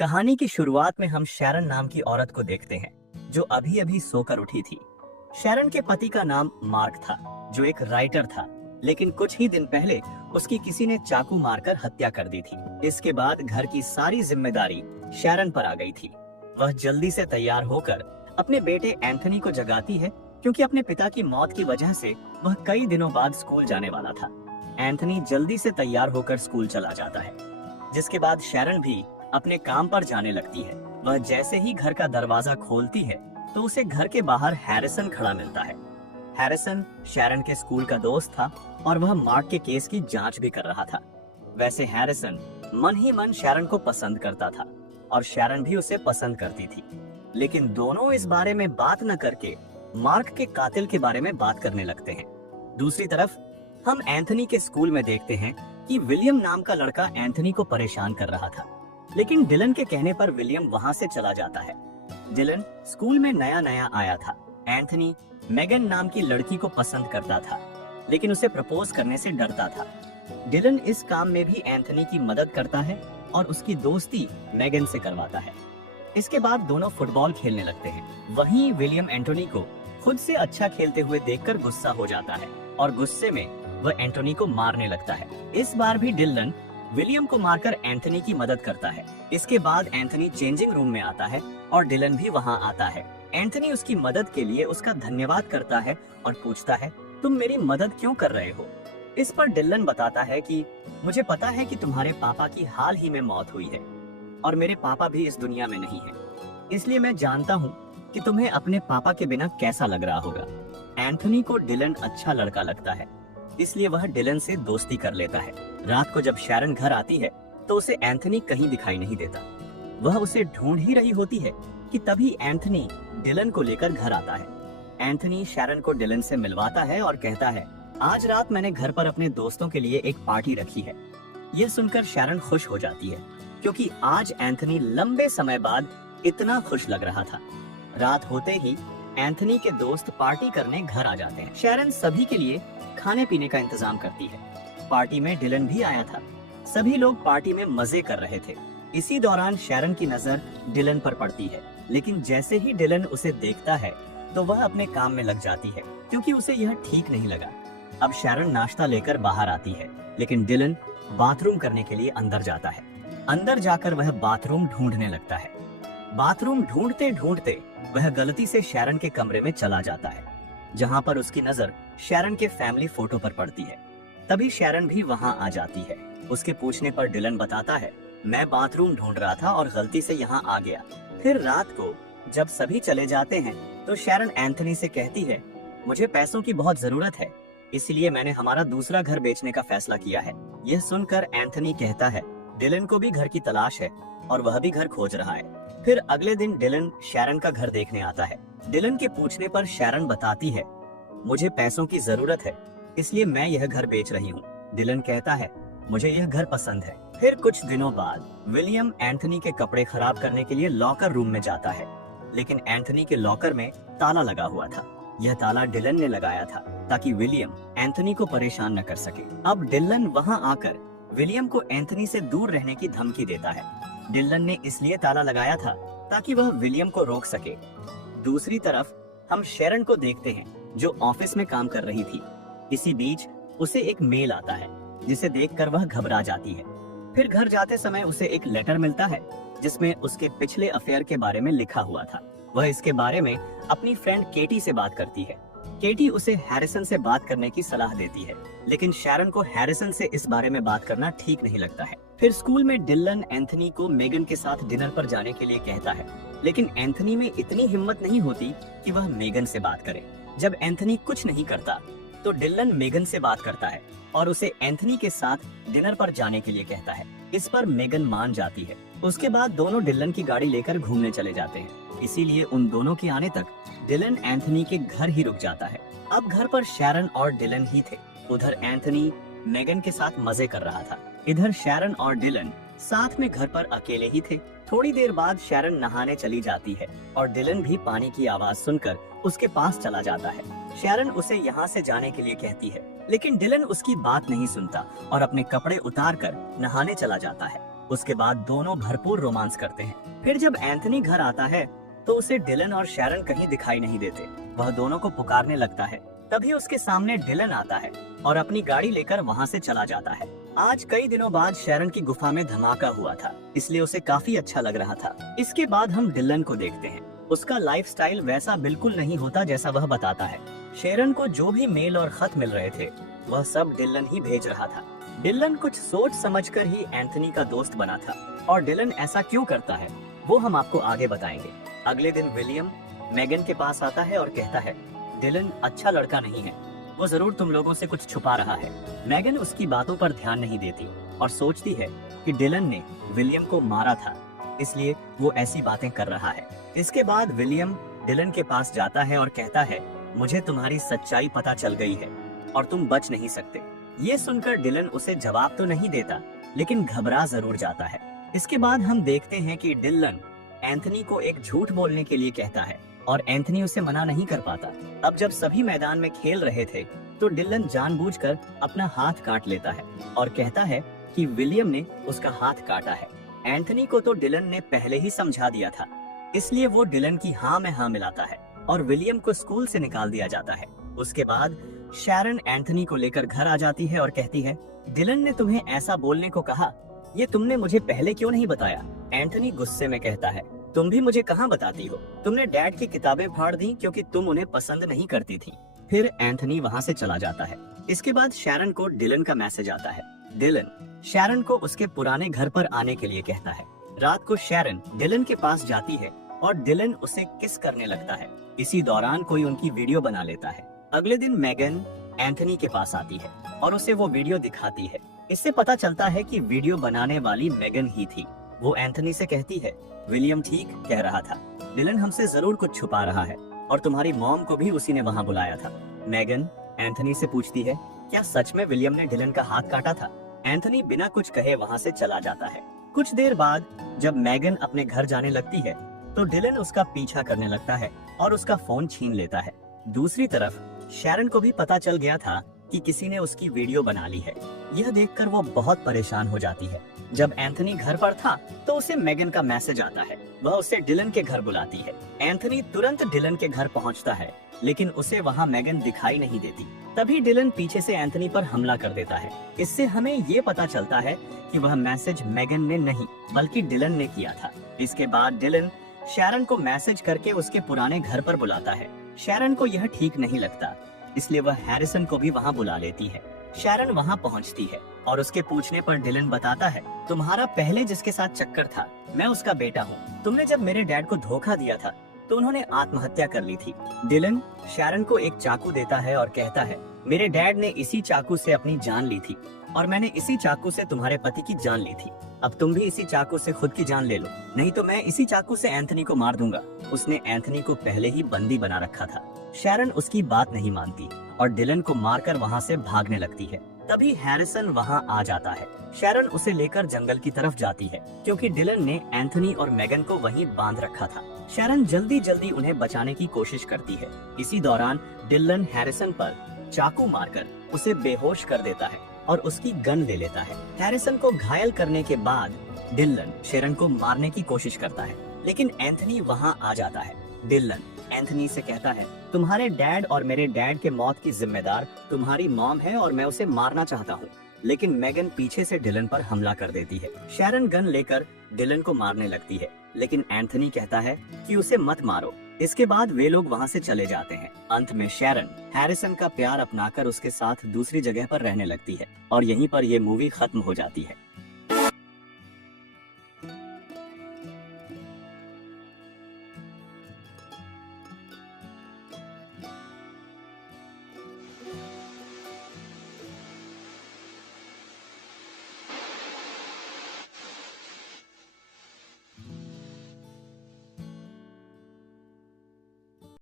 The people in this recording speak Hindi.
कहानी की शुरुआत में हम शैरन नाम की औरत को देखते हैं जो अभी अभी सोकर उठी थी। शैरन के पति का नाम मार्क था जो एक राइटर था, लेकिन कुछ ही दिन पहले उसकी किसी ने चाकू मारकर हत्या कर दी थी। इसके बाद घर की सारी जिम्मेदारी शैरन पर आ गई थी। वह जल्दी से तैयार होकर अपने बेटे एंथनी को जगाती है क्योंकि अपने पिता की मौत की वजह से वह कई दिनों बाद स्कूल जाने वाला था। एंथनी जल्दी से तैयार होकर स्कूल चला जाता है, जिसके बाद शैरन भी अपने काम पर जाने लगती है। वह जैसे ही घर का दरवाजा खोलती है तो उसे घर के बाहर हैरिसन खड़ा मिलता है। हैरिसन शैरन के स्कूल का दोस्त था और वह मार्क के केस की जांच भी कर रहा था। वैसे हैरिसन मन ही मन शैरन को पसंद करता था और शैरन भी उसे पसंद करती थी, लेकिन दोनों इस बारे में बात न करके मार्क के कातिल के बारे में बात करने लगते हैं। दूसरी तरफ हम एंथनी के स्कूल में देखते हैं कि विलियम नाम का लड़का एंथनी को परेशान कर रहा था, लेकिन डिलन के कहने पर विलियम वहां से चला जाता है। डिलन स्कूल में नया नया आया था। एंथनी मेगन नाम की लड़की को पसंद करता था, लेकिन उसे प्रपोज करने से डरता था। डिलन इस काम में भी एंथनी की मदद करता है और उसकी दोस्ती मेगन से करवाता है। इसके बाद दोनों फुटबॉल खेलने लगते हैं। वहीं विलियम एंटोनी को खुद से अच्छा खेलते हुए देखकर गुस्सा हो जाता है और गुस्से में वह एंटोनी को मारने लगता है। इस बार भी डिलन विलियम को मारकर एंथनी की मदद करता है। इसके बाद एंथनी चेंजिंग रूम में आता है और डिलन भी वहां आता है। एंथनी उसकी मदद के लिए उसका धन्यवाद करता है और पूछता है, तुम मेरी मदद क्यों कर रहे हो? इस पर डिलन बताता है कि मुझे पता है कि तुम्हारे पापा की हाल ही में मौत हुई है और मेरे पापा भी इस दुनिया में नहीं है, इसलिए मैं जानता हूँ कि तुम्हें अपने पापा के बिना कैसा लग रहा होगा। एंथनी को डिलन अच्छा लड़का लगता है, इसलिए वह डिलन से दोस्ती कर लेता है। रात को जब शैरन घर आती है तो उसे एंथनी कहीं दिखाई नहीं देता। वह उसे ढूंढ ही रही होती है कि तभी एंथनी डिलन को लेकर घर आता है। एंथनी शैरन को डिलन से मिलवाता है और कहता है, आज रात मैंने घर पर अपने दोस्तों के लिए एक पार्टी रखी है। यह सुनकर शैरन खुश हो जाती है क्योंकि आज एंथनी लंबे समय बाद इतना खुश लग रहा था। रात होते ही एंथनी के दोस्त पार्टी करने घर आ जाते हैं। शैरन सभी के लिए खाने पीने का इंतजाम करती है। पार्टी में डिलन भी आया था। सभी लोग पार्टी में मजे कर रहे थे। इसी दौरान शैरन की नजर डिलन पर पड़ती है, लेकिन जैसे ही डिलन उसे देखता है तो वह अपने काम में लग जाती है क्योंकि उसे यह ठीक नहीं लगा। अब शैरन नाश्ता लेकर बाहर आती है, लेकिन डिलन बाथरूम करने के लिए अंदर जाता है। अंदर जाकर वह बाथरूम ढूंढने लगता है। बाथरूम ढूंढते ढूंढते वह गलती से शैरन के कमरे में चला जाता है, जहाँ पर उसकी नजर शैरन के फैमिली फोटो पर पड़ती है। तभी शैरन भी वहां आ जाती है। उसके पूछने पर डिलन बताता है, मैं बाथरूम ढूंढ रहा था और गलती से यहाँ आ गया। फिर रात को जब सभी चले जाते हैं तो शैरन एंथनी से कहती है, मुझे पैसों की बहुत जरूरत है, इसलिए मैंने हमारा दूसरा घर बेचने का फैसला किया है। यह सुनकर एंथनी कहता है, डिलन को भी घर की तलाश है और वह भी घर खोज रहा है। फिर अगले दिन डिलन शैरन का घर देखने आता है। डिलन के पूछने पर शैरन बताती है, मुझे पैसों की जरूरत है, इसलिए मैं यह घर बेच रही हूँ। डिलन कहता है, मुझे यह घर पसंद है। फिर कुछ दिनों बाद विलियम एंथनी के कपड़े खराब करने के लिए लॉकर रूम में जाता है, लेकिन एंथनी के लॉकर में ताला लगा हुआ था। यह ताला डिलन ने लगाया था ताकि विलियम एंथनी को परेशान न कर सके। अब डिलन वहां आकर विलियम को एंथनी से दूर रहने की धमकी देता है। डिलन ने इसलिए ताला लगाया था ताकि वह विलियम को रोक सके। दूसरी तरफ हम शैरन को देखते हैं जो ऑफिस में काम कर रही थी। इसी बीच उसे एक मेल आता है जिसे देखकर वह घबरा जाती है। फिर घर जाते समय उसे एक लेटर मिलता है जिसमें उसके पिछले अफेयर के बारे में लिखा हुआ था। वह इसके बारे में अपनी फ्रेंड केटी से बात करती है। केटी उसे हैरिसन से बात करने की सलाह देती है, लेकिन शैरन को हैरिसन से इस बारे में बात करना ठीक नहीं लगता है। फिर स्कूल में डिलन एंथनी को मेगन के साथ डिनर पर जाने के लिए कहता है, लेकिन एंथनी में इतनी हिम्मत नहीं होती कि वह मेगन से बात करे। जब एंथनी कुछ नहीं करता तो डिलन मेगन से बात करता है और उसे एंथनी के साथ डिनर पर जाने के लिए कहता है। इस पर मेगन मान जाती है। उसके बाद दोनों डिलन की गाड़ी लेकर घूमने चले जाते हैं। इसीलिए उन दोनों के आने तक डिलन एंथनी के घर ही रुक जाता है। अब घर पर शैरन और डिलन ही थे। उधर एंथनी मेगन के साथ मजे कर रहा था। इधर शैरन और डिलन साथ में घर पर अकेले ही थे। थोड़ी देर बाद शैरन नहाने चली जाती है और डिलन भी पानी की आवाज सुनकर उसके पास चला जाता है। शैरन उसे यहाँ से जाने के लिए कहती है, लेकिन डिलन उसकी बात नहीं सुनता और अपने कपड़े उतार कर नहाने चला जाता है। उसके बाद दोनों भरपूर रोमांस करते हैं। फिर जब एंथनी घर आता है तो उसे डिलन और शैरन कहीं दिखाई नहीं देते। वह दोनों को पुकारने लगता है। तभी उसके सामने डिलन आता है और अपनी गाड़ी लेकर वहाँ से चला जाता है। आज कई दिनों बाद शैरन की गुफा में धमाका हुआ था, इसलिए उसे काफी अच्छा लग रहा था। इसके बाद हम डिलन को देखते हैं। उसका लाइफस्टाइल वैसा बिल्कुल नहीं होता जैसा वह बताता है। शैरन को जो भी मेल और खत मिल रहे थे वह सब डिलन ही भेज रहा था। डिलन कुछ सोच समझकर ही एंथनी का दोस्त बना था और डिलन ऐसा क्यों करता है वो हम आपको आगे बताएंगे। अगले दिन विलियम मेगन के पास आता है और कहता है डिलन अच्छा लड़का नहीं है, वो जरूर तुम लोगों से कुछ छुपा रहा है। मेगन उसकी बातों पर ध्यान नहीं देती और सोचती है कि डिलन ने विलियम को मारा था, इसलिए वो ऐसी बातें कर रहा है। इसके बाद विलियम डिलन के पास जाता है और कहता है मुझे तुम्हारी सच्चाई पता चल गई है और तुम बच नहीं सकते। ये सुनकर डिलन उसे जवाब तो नहीं देता लेकिन घबरा जरूर जाता है। इसके बाद हम देखते हैं कि डिलन एंथनी को एक झूठ बोलने के लिए कहता है और एंथनी उसे मना नहीं कर पाता। अब जब सभी मैदान में खेल रहे थे तो डिलन जानबूझकर अपना हाथ काट लेता है और कहता है कि विलियम ने उसका हाथ काटा है। एंथनी को तो डिलन ने पहले ही समझा दिया था, इसलिए वो डिलन की हाँ में हाँ मिलाता है और विलियम को स्कूल से निकाल दिया जाता है। उसके बाद शैरन एंथनी को लेकर घर आ जाती है और कहती है डिलन ने तुम्हें ऐसा बोलने को कहा, ये तुमने मुझे पहले क्यों नहीं बताया। एंथनी गुस्से में कहता है तुम भी मुझे कहाँ बताती हो, तुमने डैड की किताबें फाड़ दी क्योंकि तुम उन्हें पसंद नहीं करती थी। फिर एंथनी वहाँ से चला जाता है। इसके बाद शैरन को डिलन का मैसेज आता है। डिलन शैरन को उसके पुराने घर पर आने के लिए कहता है। रात को शैरन डिलन के पास जाती है और डिलन उसे किस करने लगता है। इसी दौरान कोई उनकी वीडियो बना लेता है। अगले दिन मेगन एंथनी के पास आती है और उसे वो वीडियो दिखाती है। इससे पता चलता है कि वीडियो बनाने वाली मेगन ही थी। वो एंथनी से कहती है विलियम ठीक कह रहा था, डिलन हमसे जरूर कुछ छुपा रहा है और तुम्हारी मॉम को भी उसी ने वहाँ बुलाया था। मेगन एंथनी से पूछती है क्या सच में विलियम ने डिलन का हाथ काटा था। एंथनी बिना कुछ कहे वहाँ से चला जाता है। कुछ देर बाद जब मेगन अपने घर जाने लगती है तो डिलन उसका पीछा करने लगता है और उसका फोन छीन लेता है। दूसरी तरफ शैरन को भी पता चल गया था कि किसी ने उसकी वीडियो बना ली है। यह देखकर वो बहुत परेशान हो जाती है। जब एंथनी घर पर था तो उसे मेगन का मैसेज आता है। वह उसे डिलन के घर बुलाती है। एंथनी तुरंत डिलन के घर पहुंचता है लेकिन उसे वहां मेगन दिखाई नहीं देती। तभी डिलन पीछे से एंथनी पर हमला कर देता है। इससे हमें ये पता चलता है कि वह मैसेज मेगन ने नहीं बल्कि डिलन ने किया था। इसके बाद डिलन शैरन को मैसेज करके उसके पुराने घर पर बुलाता है। शैरन को यह ठीक नहीं लगता, इसलिए वह हैरिसन को भी वहाँ बुला लेती है। शैरन वहाँ पहुँचती है और उसके पूछने पर डिलन बताता है तुम्हारा पहले जिसके साथ चक्कर था मैं उसका बेटा हूँ। तुमने जब मेरे डैड को धोखा दिया था तो उन्होंने आत्महत्या कर ली थी। डिलन शैरन को एक चाकू देता है और कहता है मेरे डैड ने इसी चाकू से अपनी जान ली थी और मैंने इसी चाकू से तुम्हारे पति की जान ली थी। अब तुम भी इसी चाकू से खुद की जान ले लो, नहीं तो मैं इसी चाकू से एंथनी को मार दूंगा। उसने एंथनी को पहले ही बंदी बना रखा था। शैरन उसकी बात नहीं मानती और डिलन को मारकर वहाँ से भागने लगती है। तभी हैरिसन वहाँ आ जाता है। शैरन उसे लेकर जंगल की तरफ जाती है क्योंकि डिलन ने एंथनी और मेगन को वहीं बांध रखा था। शैरन जल्दी जल्दी उन्हें बचाने की कोशिश करती है। इसी दौरान डिलन हैरिसन पर चाकू मारकर उसे बेहोश कर देता है और उसकी गन ले लेता है। हैरिसन को घायल करने के बाद डिलन शैरन को मारने की कोशिश करता है लेकिन एंथनी वहाँ आ जाता है। डिलन एंथनी से कहता है तुम्हारे डैड और मेरे डैड के मौत की जिम्मेदार तुम्हारी मॉम है और मैं उसे मारना चाहता हूँ। लेकिन मेगन पीछे से डिलन पर हमला कर देती है। शैरन गन लेकर डिलन को मारने लगती है लेकिन एंथनी कहता है कि उसे मत मारो। इसके बाद वे लोग वहाँ से चले जाते हैं। अंत में शैरन हैरिसन का प्यार अपनाकर उसके साथ दूसरी जगह पर रहने लगती है और यहीं पर यह मूवी खत्म हो जाती है।